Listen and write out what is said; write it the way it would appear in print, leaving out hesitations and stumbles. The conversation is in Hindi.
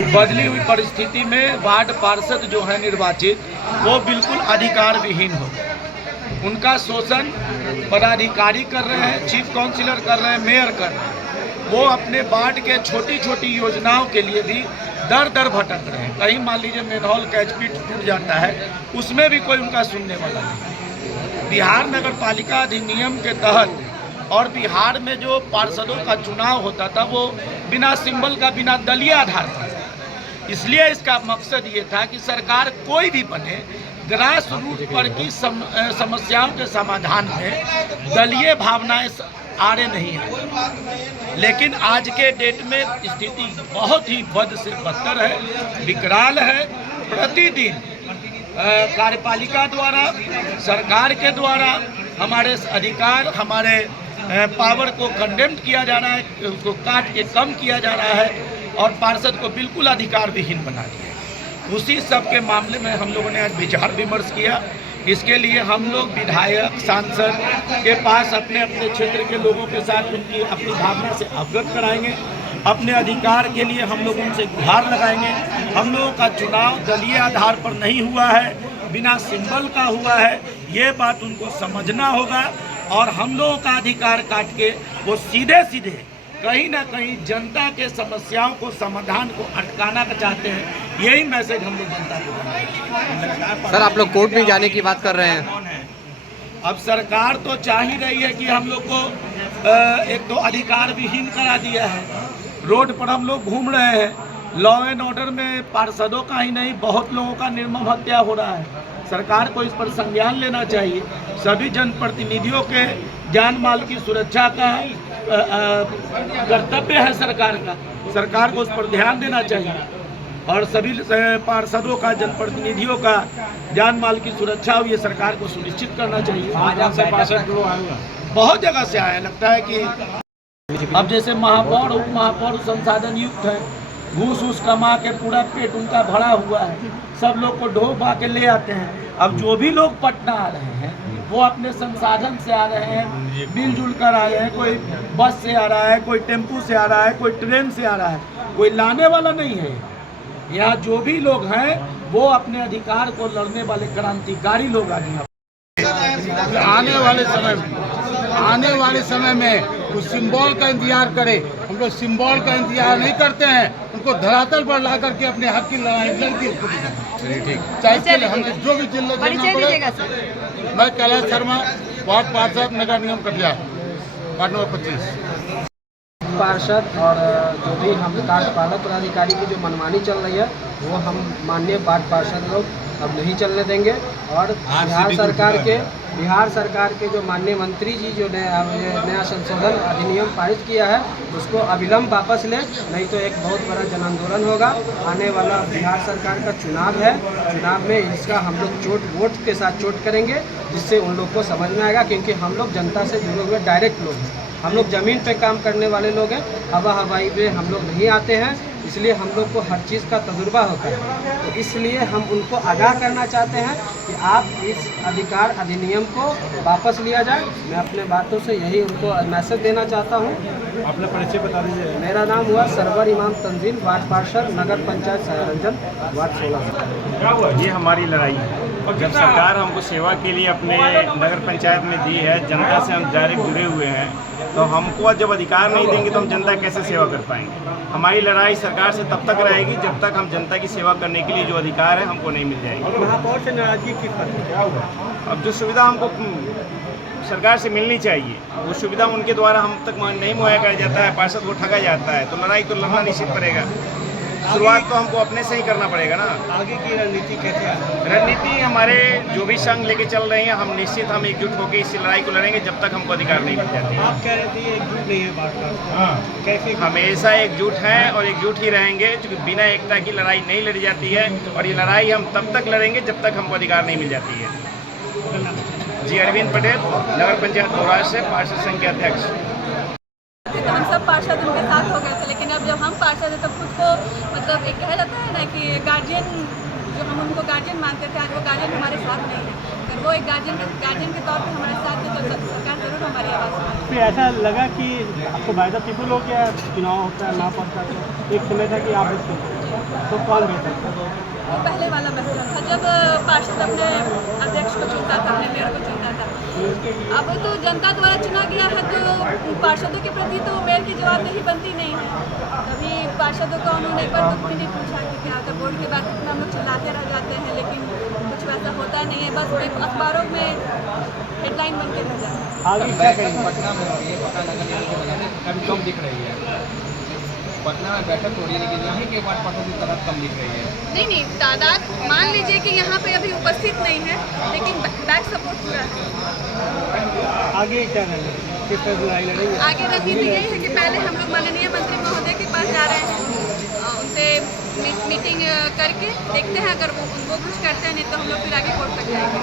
बदली हुई परिस्थिति में वार्ड पार्षद जो है निर्वाचित, वो बिल्कुल अधिकार विहीन हो गए। उनका शोषण पदाधिकारी कर रहे हैं, चीफ काउंसिलर कर रहे हैं, मेयर कर रहे हैं। वो अपने वार्ड के छोटी छोटी योजनाओं के लिए भी दर दर भटक रहे हैं। कहीं मान लीजिए मैनहोल कैचपिट टूट जाता है, उसमें भी कोई उनका सुनने वाला नहीं। बिहार नगर पालिका अधिनियम के तहत और बिहार में जो पार्षदों का चुनाव होता था वो बिना सिंबल का, बिना दलीय आधार पर, इसलिए इसका मकसद ये था कि सरकार कोई भी बने, ग्रास रूट पर की समस्याओं के समाधान में दलीय भावनाएं आड़े नहीं है। लेकिन आज के डेट में स्थिति बहुत ही बद से बदतर है, विकराल है। प्रतिदिन कार्यपालिका द्वारा, सरकार के द्वारा हमारे अधिकार, हमारे पावर को कंडेम्ड किया जा रहा है, उसको काट के कम किया जा रहा है और पार्षद को बिल्कुल अधिकार विहीन बना दिया। उसी सब के मामले में हम लोगों ने आज विचार विमर्श किया। इसके लिए हम लोग विधायक, सांसद के पास अपने अपने क्षेत्र के लोगों के साथ उनकी अपनी भावना से अवगत कराएंगे। अपने अधिकार के लिए हम लोग उनसे गुहार लगाएंगे। हम लोगों का चुनाव दलीय आधार पर नहीं हुआ है, बिना सिंबल का हुआ है, ये बात उनको समझना होगा। और हम लोगों का अधिकार काट के वो सीधे सीधे कहीं ना कहीं जनता के समस्याओं को, समाधान को अटकाना चाहते हैं। यही मैसेज हम लोग जनता को देंगे। सर, आप लोग कोर्ट में जाने की बात कर रहे हैं। अब सरकार तो चाह ही रही है कि हम लोग को एक तो अधिकार विहीन करा दिया है। रोड पर हम लोग घूम रहे हैं, लॉ एंड ऑर्डर में पार्षदों का ही नहीं, बहुत लोगों का निर्मम हत्या हो रहा है। सरकार को इस पर संज्ञान लेना चाहिए। सभी जनप्रतिनिधियों के जान माल की सुरक्षा का कर्तव्य है सरकार का। सरकार को उस पर ध्यान देना चाहिए और सभी पार्षदों का, जनप्रतिनिधियों का जान माल की सुरक्षा हो, ये सरकार को सुनिश्चित करना चाहिए। बहुत जगह से आया, लगता है कि अब जैसे महापौर, उप महापौर संसाधन युक्त है, घूस उस कमा के पूरा पेट उनका भरा हुआ है, सब लोग को ढो पा के ले आते हैं। अब जो भी लोग पटना आ रहे हैं वो अपने संसाधन से आ रहे हैं, मिलजुल कर आ रहे हैं। कोई बस से आ रहा है, कोई टेम्पू से आ रहा है, कोई ट्रेन से आ रहा है, कोई लाने वाला नहीं है। यहाँ जो भी लोग हैं वो अपने अधिकार को लड़ने वाले क्रांतिकारी लोग आने वाले समय में उस सिंबल का इंतजार करें। हम लोग सिंबल का इंतजार नहीं करते हैं, उनको धरातल पर ला करके अपने हक की लड़ाई लड़ती है। चाहे हमें जो भी जिले मैं कैलाश शर्मा, वार्ड पार्षद, नगर निगम कटिहार, वार्ड नंबर 25। पार्षद और जो भी हम कार्यपालक पदाधिकारी की जो मनमानी चल रही है वो हम माननीय वार्ड पार्षद लोग अब नहीं चलने देंगे। और बिहार सरकार के जो माननीय मंत्री जी जो नया संशोधन अधिनियम पारित किया है उसको अविलंब वापस ले, नहीं तो एक बहुत बड़ा जन आंदोलन होगा। आने वाला बिहार सरकार का चुनाव है, चुनाव में इसका हम लोग वोट के साथ चोट करेंगे, जिससे उन लोग को समझ में आएगा। क्योंकि हम लोग जनता से जुड़े हुए डायरेक्ट लोग हैं, हम लोग ज़मीन पे काम करने वाले लोग हैं, हवाई पे हम लोग नहीं आते हैं, इसलिए हम लोग को हर चीज़ का तजुर्बा होता है। तो इसलिए हम उनको आगाह करना चाहते हैं कि आप इस अधिकार अधिनियम को वापस लिया जाए। मैं अपने बातों से यही उनको मैसेज देना चाहता हूँ। अपना परिचय बता दीजिए। मेरा नाम हुआ सरवर इमाम तंजील, वार्ड पार्षद, नगर पंचायत सयारंजन, वार्ड 16। ये हमारी लड़ाई है। जब सरकार हमको सेवा के लिए अपने नगर पंचायत में दी है, जनता से हम डायरेक्ट जुड़े हुए हैं, तो हमको जब अधिकार नहीं देंगे तो हम जनता कैसे सेवा कर पाएंगे। हमारी लड़ाई सरकार से तब तक रहेगी जब तक हम जनता की सेवा करने के लिए जो अधिकार है हमको नहीं मिल जाएगी। महापौर से नाराजगी किस पर क्या हुआ? अब जो सुविधा हमको सरकार से मिलनी चाहिए वो सुविधा उनके द्वारा हम तक नहीं मुहैया कराया जाता है, पार्षद को ठगा जाता है, तो लड़ाई तो लड़ना निश्चित पड़ेगा। शुरुआत तो हमको अपने से ही करना पड़ेगा ना। आगे की रणनीति कैसे है? रणनीति हमारे जो भी संघ लेके चल रहे हैं, हम निश्चित हम एकजुट होकर इस लड़ाई को लड़ेंगे जब तक हमको अधिकार नहीं मिल जाती। आप कह रहे थे ये एकजुट नहीं है भाजपा, हाँ, कैसे? हमेशा एकजुट हैं और एकजुट ही रहेंगे, क्योंकि बिना एकता की लड़ाई नहीं लड़ी जाती है, और ये लड़ाई हम तब तक लड़ेंगे जब तक हमको अधिकार नहीं मिल जाती है। जी, अरविंद पटेल, नगर पंचायत बोराज से पार्षद संघ के अध्यक्ष। तो हम सब पार्षद उनके साथ हो गए थे, लेकिन अब जब हम पार्षद हैं तो खुद को मतलब एक कहा जाता है ना कि गार्जियन, जो हम उनको गार्जियन मानते थे, आज वो गार्जियन हमारे साथ नहीं है। अगर वो एक गार्जियन के तौर पर हमारे साथ थे तो सरकार जरूर हमारी आवाज़ सुनेगी। फिर ऐसा लगा कि आपको बाय द पीपल हो गया, चुनाव होता है ना पड़ता है, एक समय था कि आप तो कौन बेहतर था? वो पहले वाला बेहतर था, जब पार्षद अपने अध्यक्ष को चुनता था, अपने मेयर को चुनता था। अब तो जनता द्वारा चुना गया है तो पार्षदों के प्रति तो मेयर की जवाबदेही बनती नहीं है। कभी पार्षदों का उन्होंने एक बार दुख भी नहीं पूछा कि क्या होता, वोट के बाद हम लोग चिल्लाते रह जाते हैं, लेकिन कुछ वैसा होता नहीं है, बस अखबारों में हेडलाइन बन के रह जाता है। आगे क्या करेंगे? पटना में हो रही है, पता लगा कभी कम दिख रही है। पटना में बैठक हो रही है, लेकिन यहाँ के वार्ड पार्षद की तरफ कम दिख रही है। नहीं, तादाद मान लीजिए कि यहाँ पे अभी उपस्थित नहीं है, लेकिन बैक सपोर्ट पूरा है। आगे क्या करेंगे? किस तरह लड़ाई लड़ेंगे? आगे रणनीति यही है कि पहले हम लोग माननीय मंत्री महोदय के पास जा रहे हैं, उनसे मीटिंग करके देखते हैं, अगर वो कुछ करते हैं, नहीं तो हम लोग फिर आगे कोर्ट तक जाएंगे।